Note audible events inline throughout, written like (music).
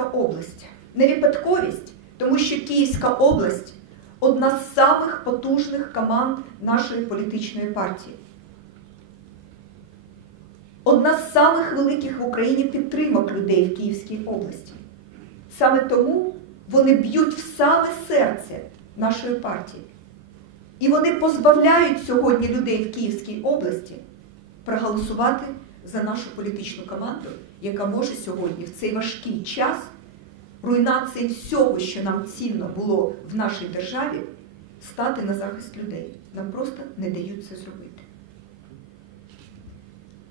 Область. Не випадковість, тому що Київська область одна з самих потужних команд нашої політичної партії. Одна з самих великих в Україні підтримок людей в Київській області. Саме тому вони б'ють в саме серце нашої партії. І вони позбавляють сьогодні людей в Київській області проголосувати за нашу політичну команду, яка може сьогодні в цей важкий час руйнації всього, що нам цінно було в нашій державі, стати на захист людей. Нам просто не дають це зробити.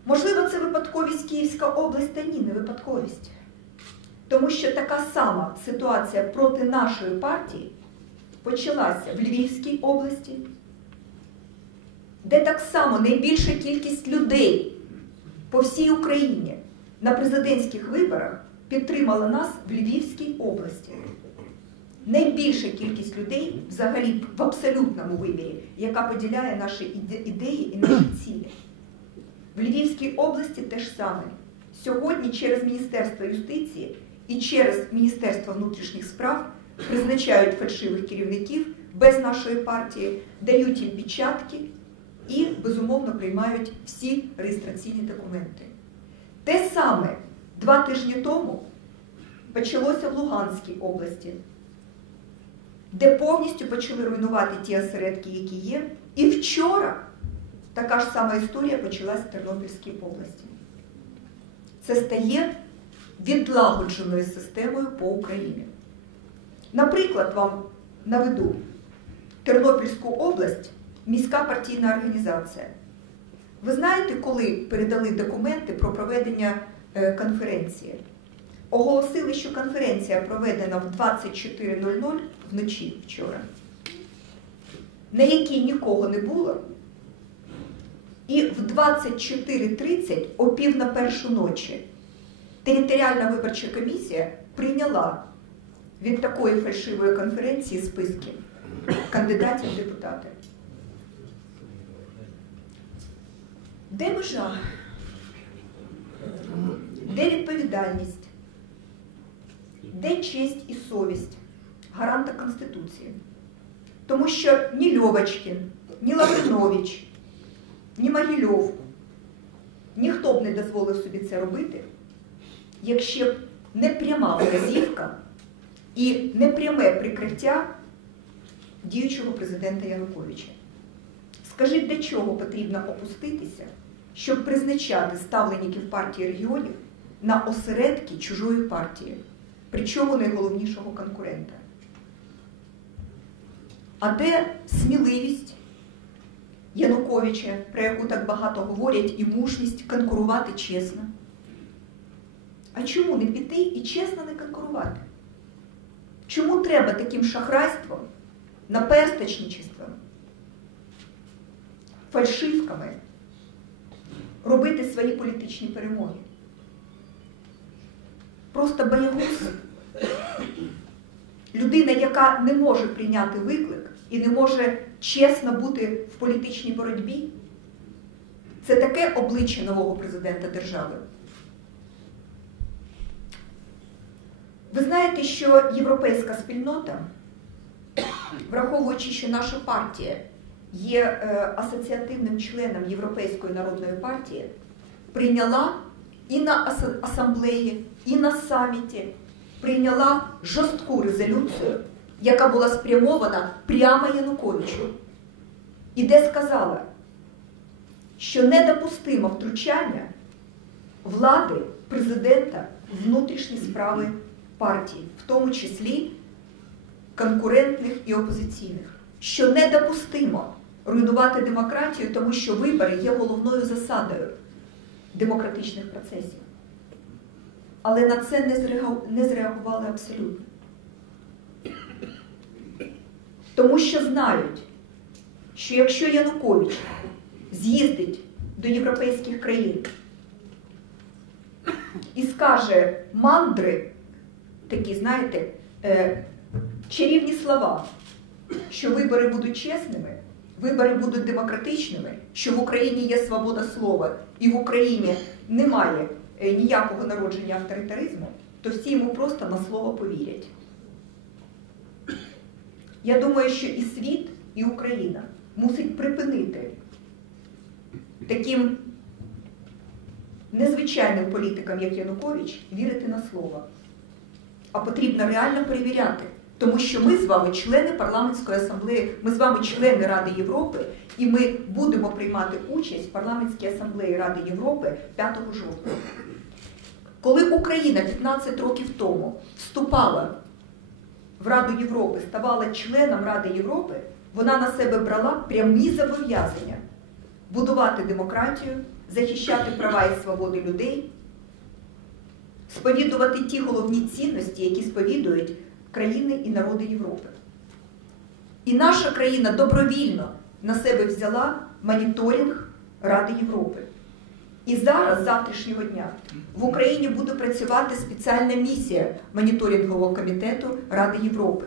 Можливо, це випадковість Київська область, та ні, не випадковість. Тому що така сама ситуація проти нашої партії почалася в Львівській області, де так само найбільша кількість людей по всій Україні на президентських виборах підтримала нас в Львівській області. Найбільша кількість людей взагалі в абсолютному вибірі, яка поділяє наші ідеї і наші (clears throat) цілі. В Львівській області теж саме. Сьогодні через Міністерство юстиції і через Міністерство внутрішніх справ призначають фальшивих керівників без нашої партії, дають їм печатки і, безумовно, приймають всі реєстраційні документи. Те саме два тижні тому почалося в Луганській області, де повністю почали руйнувати ті осередки, які є. І вчора така ж сама історія почалась в Тернопільській області. Це стає відлагодженою системою по Україні. Наприклад, вам наведу Тернопільську область, міська партійна організація. Ви знаєте, коли передали документи про проведення конференції? Оголосили, що конференція проведена в 24.00 вночі вчора, на якій нікого не було. І в 24.30 о пів на першу ночі територіальна виборча комісія прийняла від такої фальшивої конференції списки кандидатів в депутати. Де межа? Де відповідальність? Де честь і совість гаранта Конституції? Тому що ні Льовочкін, ні Лавринович, ні Могильов, ніхто б не дозволив собі це робити, якщо б не пряма вказівка і непряме прикриття діючого президента Януковича. Скажіть, для чого потрібно опуститися, щоб призначати ставленників партії регіонів на осередки чужої партії, причому найголовнішого конкурента? А де сміливість Януковича, про яку так багато говорять, і мужність конкурувати чесно? А чому не піти і чесно не конкурувати? Чому треба таким шахрайством, наперсточничеством, фальшивками робити свої політичні перемоги? Просто боягуз. Людина, яка не може прийняти виклик і не може чесно бути в політичній боротьбі, це таке обличчя нового президента держави. Ви знаєте, що європейська спільнота, враховуючи, що наша партія є асоціативним членом Європейської народної партії, прийняла і на асамблеї, і на саміті прийняла жорстку резолюцію, яка була спрямована прямо Януковичу, і де сказала, що недопустимо втручання влади президента внутрішні справи партій, в тому числі конкурентних і опозиційних, що недопустимо руйнувати демократію, тому що вибори є головною засадою демократичних процесів. Але на це не зреагували абсолютно. Тому що знають, що якщо Янукович з'їздить до європейських країн і скаже мандри, такі, знаєте, чарівні слова, що вибори будуть чесними, вибори будуть демократичними, що в Україні є свобода слова і в Україні немає ніякого народження авторитаризму, то всі йому просто на слово повірять. Я думаю, що і світ, і Україна мусить припинити таким незвичайним політикам, як Янукович, вірити на слово. А потрібно реально перевіряти. Тому що ми з вами члени парламентської асамблеї, ми з вами члени Ради Європи, і ми будемо приймати участь в парламентській асамблеї Ради Європи 5 жовтня. Коли Україна 15 років тому вступала в Раду Європи, ставала членом Ради Європи, вона на себе брала прямі зобов'язання будувати демократію, захищати права і свободи людей, сповідувати ті головні цінності, які сповідують країни і народи Європи. І наша країна добровільно на себе взяла моніторинг Ради Європи. І зараз, з завтрашнього дня, в Україні буде працювати спеціальна місія моніторингового комітету Ради Європи,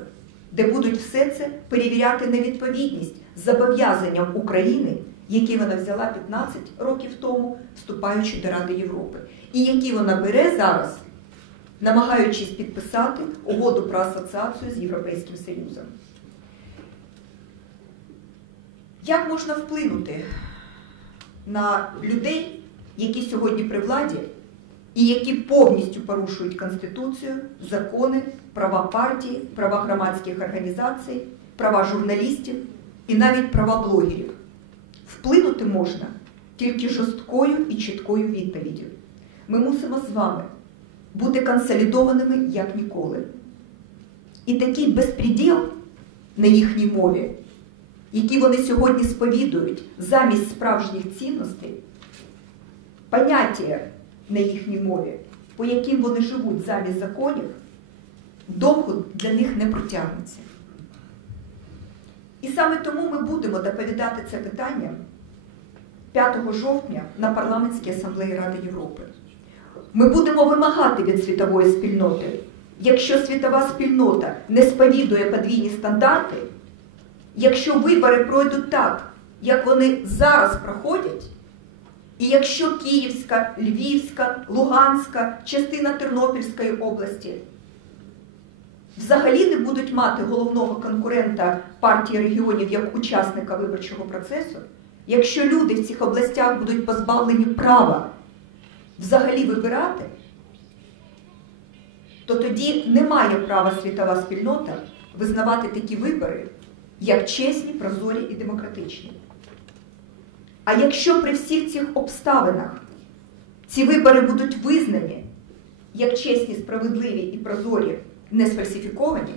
де будуть все це перевіряти на відповідність зобов'язанням України, які вона взяла 15 років тому, вступаючи до Ради Європи, і які вона бере зараз, намагаючись підписати угоду про асоціацію з Європейським Союзом. Як можна вплинути на людей, які сьогодні при владі, і які повністю порушують Конституцію, закони, права партії, права громадських організацій, права журналістів і навіть права блогерів? Вплинути можна тільки жорсткою і чіткою відповіддю. Ми мусимо з вами бути консолідованими як ніколи. І такий безпреділ на їхній мові, який вони сьогодні сповідують замість справжніх цінностей, поняття на їхній мові, по яким вони живуть замість законів, довго для них не протягнеться. І саме тому ми будемо доповідати це питання 5 жовтня на парламентській асамблеї Ради Європи. Ми будемо вимагати від світової спільноти, якщо світова спільнота не сповідує подвійні стандарти, якщо вибори пройдуть так, як вони зараз проходять, і якщо Київська, Львівська, Луганська, частина Тернопільської області взагалі не будуть мати головного конкурента партії регіонів як учасника виборчого процесу, якщо люди в цих областях будуть позбавлені права взагалі вибирати, то тоді не має права світова спільнота визнавати такі вибори як чесні, прозорі і демократичні. А якщо при всіх цих обставинах ці вибори будуть визнані як чесні, справедливі і прозорі, не сфальсифіковані,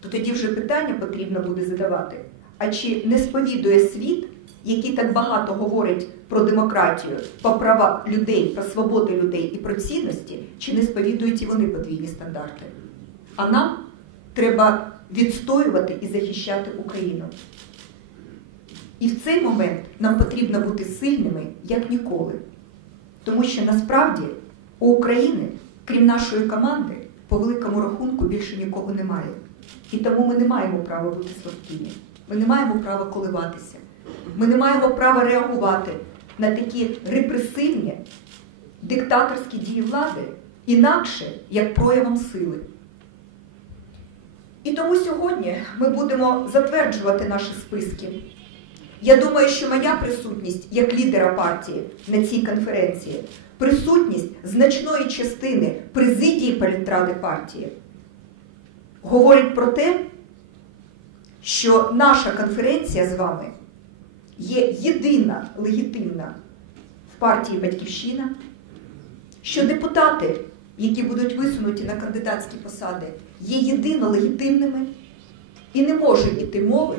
то тоді вже питання потрібно буде задавати. А чи не сповідує світ, який так багато говорить про демократію, про права людей, про свободи людей і про цінності, чи не сповідують і вони подвійні стандарти? А нам треба відстоювати і захищати Україну. І в цей момент нам потрібно бути сильними як ніколи. Тому що насправді у України, крім нашої команди, по великому рахунку більше нікого немає. І тому ми не маємо права бути слабкими. Ми не маємо права коливатися. Ми не маємо права реагувати на такі репресивні диктаторські дії влади інакше, як проявом сили. І тому сьогодні ми будемо затверджувати наші списки. Я думаю, що моя присутність як лідера партії на цій конференції, присутність значної частини президії політради партії, говорить про те, що наша конференція з вами є єдина легітимна в партії Батьківщина, що депутати, які будуть висунуті на кандидатські посади, є єдино легітимними і не може йти мови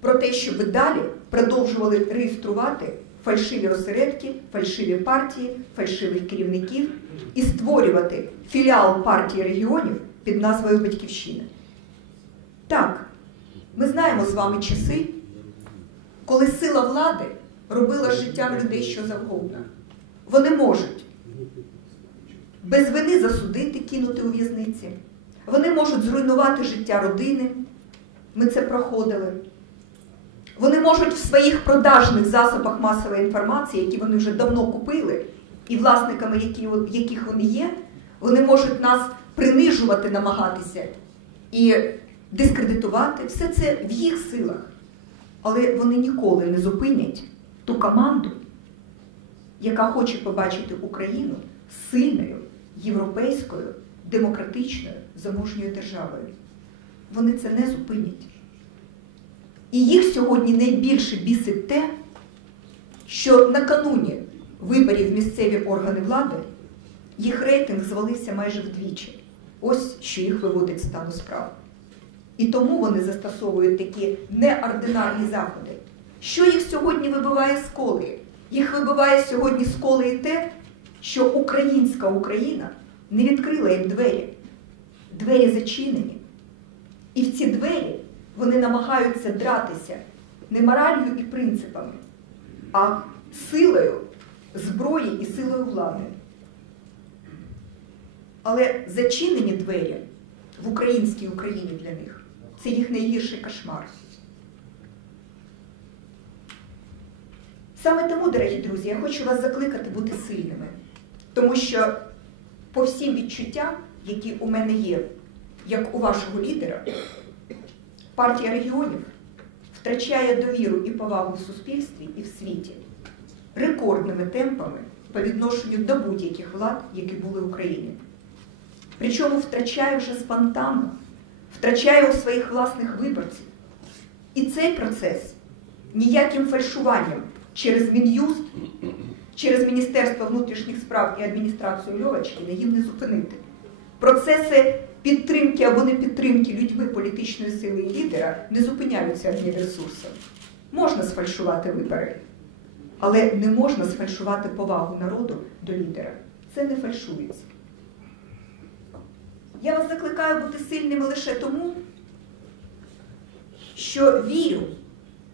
про те, щоб далі продовжували реєструвати фальшиві осередки, фальшиві партії, фальшивих керівників і створювати філіал партії регіонів під назвою Батьківщина. Так, ми знаємо з вами часи, коли сила влади робила життям людей що завгодно. Вони можуть без вини засудити, кинути у в'язниці. Вони можуть зруйнувати життя родини. Ми це проходили. Вони можуть в своїх продажних засобах масової інформації, які вони вже давно купили, і власниками яких вони є, вони можуть нас принижувати, намагатися і дискредитувати. Все це в їх силах. Але вони ніколи не зупинять ту команду, яка хоче побачити Україну сильною, європейською, демократичною, заможньою державою. Вони це не зупинять. І їх сьогодні найбільше бісить те, що накануні виборів місцеві органи влади їх рейтинг звалився майже вдвічі. Ось що їх виводить з стану справ. І тому вони застосовують такі неординарні заходи. Що їх сьогодні вибиває з колії? Їх вибиває сьогодні з колії те, що українська Україна не відкрила їм двері. Двері зачинені. І в ці двері вони намагаються дратися не моралью і принципами, а силою зброї і силою влади. Але зачинені двері в українській Україні для них це їх найгірший кошмар. Саме тому, дорогі друзі, я хочу вас закликати бути сильними, тому що по всім відчуттям, які у мене є, як у вашого лідера, партія регіонів втрачає довіру і повагу в суспільстві і в світі рекордними темпами по відношенню до будь-яких влад, які були в Україні. Причому втрачає вже спонтанно, втрачає у своїх власних виборців. І цей процес ніяким фальшуванням через Мін'юст, через Міністерство внутрішніх справ і адміністрацію Льовочкіна їм не зупинити. Процеси підтримки або не підтримки людьми політичної сили і лідера не зупиняються одним ресурсом. Можна сфальшувати вибори, але не можна сфальшувати повагу народу до лідера. Це не фальшується. Я вас закликаю бути сильними лише тому, що вірю,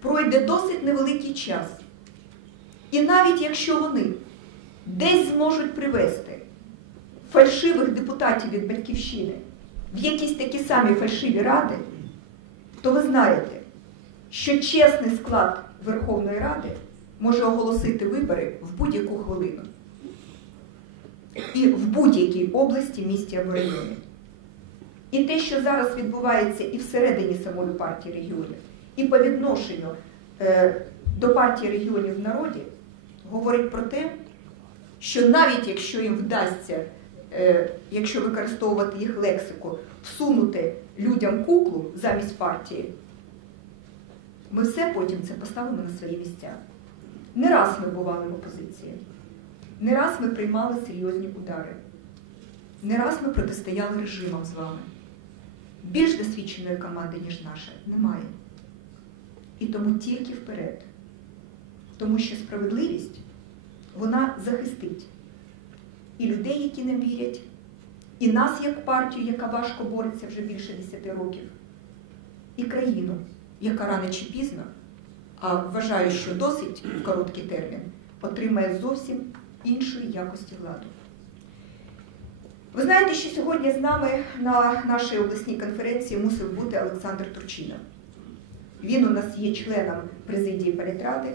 пройде досить невеликий час. І навіть якщо вони десь зможуть привести фальшивих депутатів від Батьківщини в якісь такі самі фальшиві ради, то ви знаєте, що чесний склад Верховної Ради може оголосити вибори в будь-яку хвилину. І в будь-якій області, місті або районі. І те, що зараз відбувається і всередині самої партії регіонів, і по відношенню е, до партії регіонів в народі, говорить про те, що навіть якщо їм вдасться, е, якщо використовувати їх лексику, всунути людям куклу замість партії, ми все потім це поставимо на свої місця. Не раз ми бували в опозиції, не раз ми приймали серйозні удари, не раз ми протистояли режимам з вами. Більш досвідченої команди, ніж наша, немає. І тому тільки вперед. Тому що справедливість вона захистить і людей, які не вірять, і нас як партію, яка важко бореться вже більше 10 років, і країну, яка рано чи пізно, а вважаю, що досить в короткий термін, отримає зовсім іншої якості владу. Ви знаєте, що сьогодні з нами на нашій обласній конференції мусив бути Олександр Турчинов. Він у нас є членом президії політради,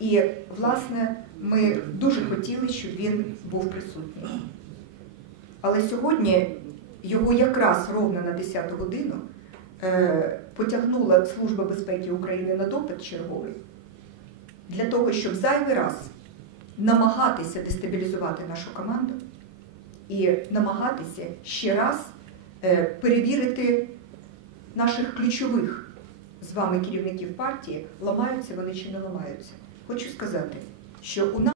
і, власне, ми дуже хотіли, щоб він був присутній. Але сьогодні його якраз ровно на 10 годину е, потягнула Служба безпеки України на допит черговий для того, щоб зайвий раз намагатися дестабілізувати нашу команду і намагатися ще раз е, перевірити наших ключових з вами керівників партії, ламаються вони чи не ламаються. Хочу сказати, що у нас